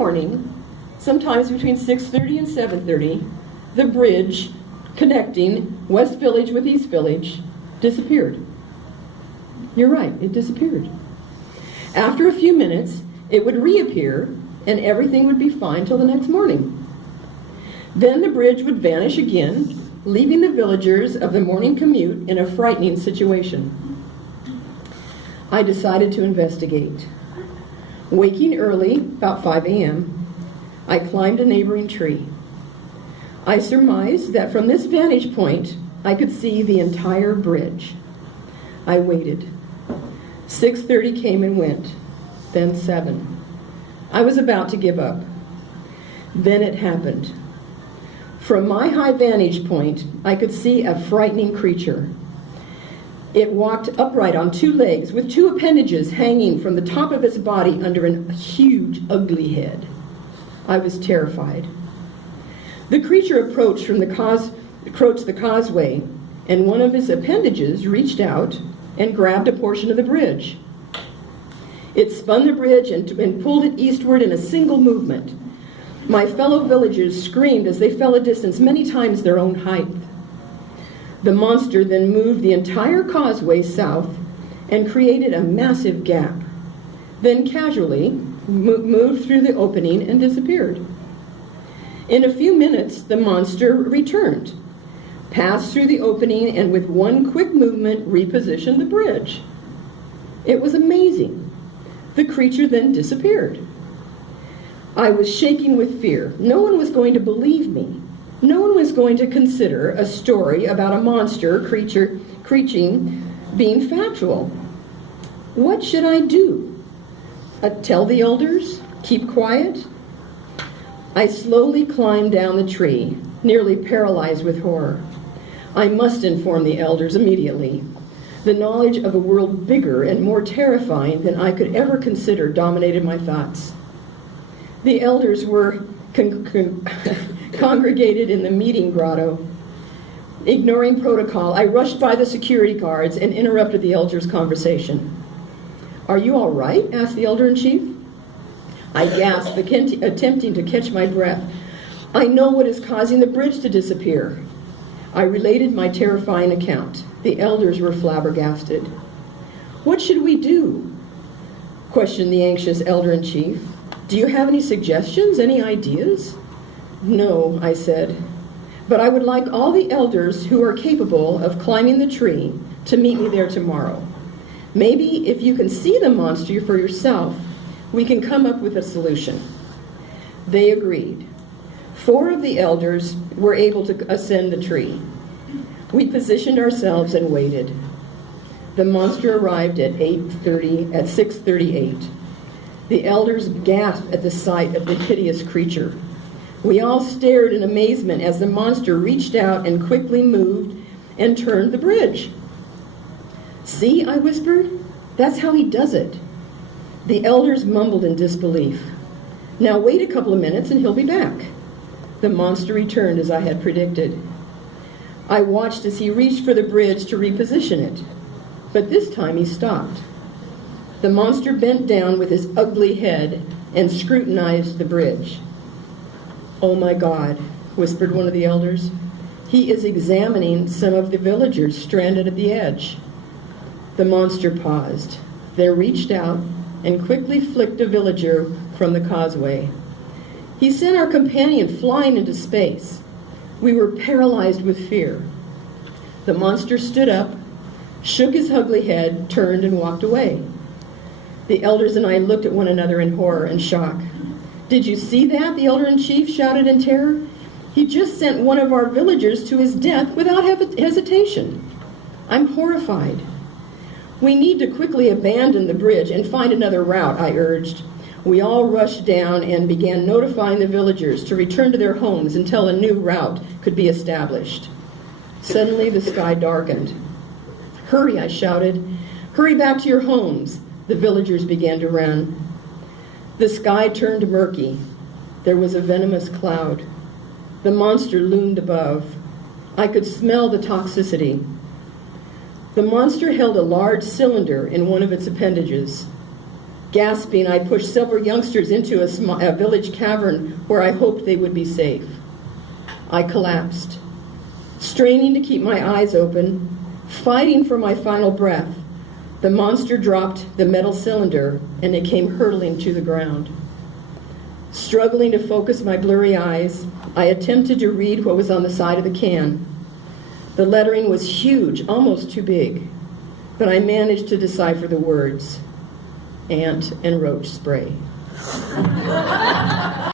morning, sometimes between 6:30 and 7:30, the bridge connecting West Village with East Village disappeared. You're right, it disappeared. After a few minutes, it would reappear and everything would be fine till the next morning. Then the bridge would vanish again, leaving the villagers of the morning commute in a frightening situation. I decided to investigate. Waking early, about 5 a.m., I climbed a neighboring tree. I surmised that from this vantage point, I could see the entire bridge. I waited. 6:30 came and went, then 7. I was about to give up. Then it happened. From my high vantage point, I could see a frightening creature. It walked upright on 2 legs with 2 appendages hanging from the top of its body under a huge, ugly head. I was terrified. The creature approached the causeway, and one of its appendages reached out and grabbed a portion of the bridge. It spun the bridge and pulled it eastward in a single movement. My fellow villagers screamed as they fell a distance many times their own height. The monster then moved the entire causeway south and created a massive gap, then casually moved through the opening and disappeared. In a few minutes, the monster returned, passed through the opening, and with one quick movement repositioned the bridge. It was amazing. The creature then disappeared. I was shaking with fear. No one was going to believe me. No one was going to consider a story about a monster creature being factual. What should I do? Tell the elders? Keep quiet? I slowly climbed down the tree, nearly paralyzed with horror. I must inform the elders immediately. The knowledge of a world bigger and more terrifying than I could ever consider dominated my thoughts. The elders were congregated in the meeting grotto. Ignoring protocol, I rushed by the security guards and interrupted the elders' conversation. "Are you all right?" asked the elder-in-chief. I gasped, attempting to catch my breath. "I know what is causing the bridge to disappear." I related my terrifying account. The elders were flabbergasted. "What should we do?" questioned the anxious elder-in-chief. "Do you have any suggestions, any ideas?" "No," I said, "but I would like all the elders who are capable of climbing the tree to meet me there tomorrow. Maybe if you can see the monster for yourself, we can come up with a solution." They agreed. 4 of the elders were able to ascend the tree. We positioned ourselves and waited. The monster arrived at 6:38. The elders gasped at the sight of the hideous creature. We all stared in amazement as the monster reached out and quickly moved and turned the bridge. "See," I whispered, "that's how he does it." The elders mumbled in disbelief. "Now wait a couple of minutes and he'll be back." The monster returned as I had predicted. I watched as he reached for the bridge to reposition it, but this time he stopped. The monster bent down with his ugly head and scrutinized the bridge. "Oh my God," whispered one of the elders. "He is examining some of the villagers stranded at the edge." The monster paused, then reached out and quickly flicked a villager from the causeway. He sent our companion flying into space. We were paralyzed with fear. The monster stood up, shook his ugly head, turned, and walked away. The elders and I looked at one another in horror and shock. "Did you see that?" the elder-in-chief shouted in terror. "He just sent one of our villagers to his death without hesitation." I'm horrified. "We need to quickly abandon the bridge and find another route," I urged. We all rushed down and began notifying the villagers to return to their homes until a new route could be established. Suddenly the sky darkened. "Hurry," I shouted. "Hurry back to your homes." The villagers began to run. The sky turned murky. There was a venomous cloud. The monster loomed above. I could smell the toxicity. The monster held a large cylinder in one of its appendages. Gasping, I pushed several youngsters into a village cavern where I hoped they would be safe. I collapsed. Straining to keep my eyes open, fighting for my final breath, the monster dropped the metal cylinder and it came hurtling to the ground. Struggling to focus my blurry eyes, I attempted to read what was on the side of the can. The lettering was huge, almost too big, but I managed to decipher the words: ant and roach spray.